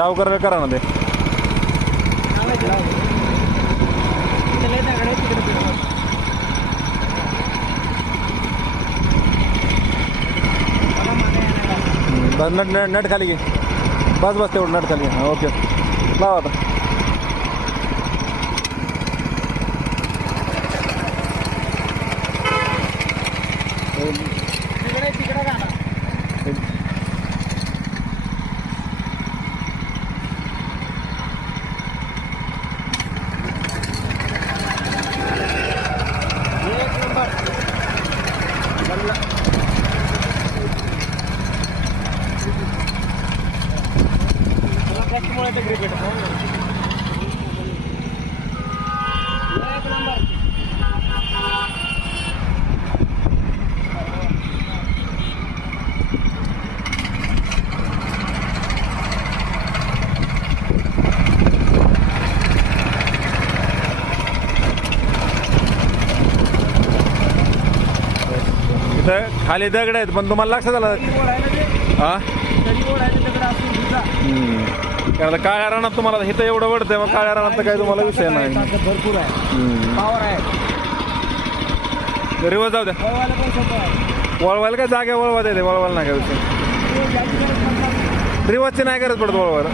सावकार करा ना ते. बस नट नट नट खाली घे. बस बस तेवढं नट खाली घे. हां ओके लावा आता. इथं खाली दगड आहेत पण तुम्हाला लक्षात आलं हा कारण काळ्या रानात तुम्हाला इथं एवढं वडतंय मग काळ्या रानात तर काही तुम्हाला विषय नाही. भरपूर आहे, पावर आहे. रिवर्स जाऊ द्या. वळवायला काय जागे वळवा देते वळवायला नाही काय विषय. रिवर्सची नाही गरज पडत वळवायला.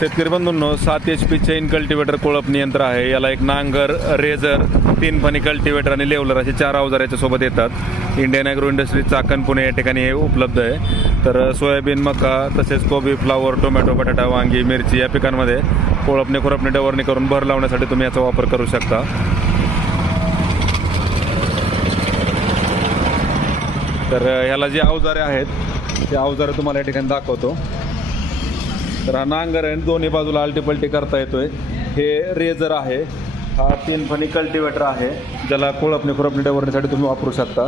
शेतकरी बंधूंनो 7 HP चेन कल्टिवेटर कोळपणी यंत्र आहे. याला एक नांगर, रेझर, 3 फणी कल्टिवेटर आणि लेवलर असे 4 अवजार याच्या सोबत येतात. Indian agro industry Chakan Pune या ठिकाणी हे उपलब्ध आहे. तर सोयाबीन, मका तसेच कोबी, फ्लावर, टोमॅटो, बटाटा, वांगी, मिरची या पिकांमध्ये कोळपणी खुरपणी डवरणी करून भर लावण्यासाठी तुम्ही याचा वापर करू शकता. तर ह्याला जी अवजारे आहेत ते अवजारे तुम्हाला या ठिकाणी दाखवतो. तर हा नांगर आहे, दोन्ही बाजूला आलटीपलटी करता येतोय. हे रेझर आहे, हा 3 फणी कल्टिवेटर आहे ज्याला कोळपणी खुरपणी डवरण्यासाठी तुम्ही वापरू शकता.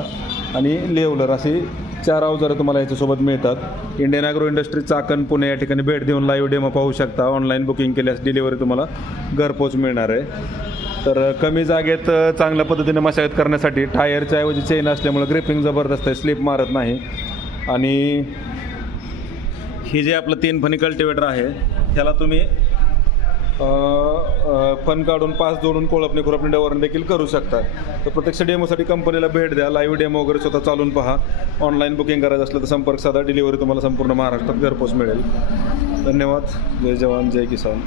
आणि लेवलर अशी 4 अवजारं तुम्हाला याच्यासोबत मिळतात. Indian agro industry Chakan Pune या ठिकाणी भेट देऊन लाईव्ह डेमो पाहू शकता. ऑनलाईन बुकिंग केल्यास डिलिव्हरी तुम्हाला घरपोच मिळणार आहे. तर कमी जागेत चांगल्या पद्धतीने मशागत करण्यासाठी टायरच्या ऐवजी चेन असल्यामुळे ग्रिपिंग जबरदस्त आहे, स्लिप मारत नाही. आणि हे जे आपलं 3 फणी कल्टिवेटर आहे ह्याला तुम्ही फन काढून पास जोडून कोळपणी खुरपणी डवरण देखील करू शकता. तर प्रत्यक्ष डेमोसाठी कंपनीला भेट द्या, लाईव्ह डेमो वगैरे स्वतः चालून पहा. ऑनलाईन बुकिंग करायचं असलं तर संपर्क साधा, डिलिव्हरी तुम्हाला संपूर्ण महाराष्ट्रात घरपोच मिळेल. धन्यवाद. जय जवान जय किसान.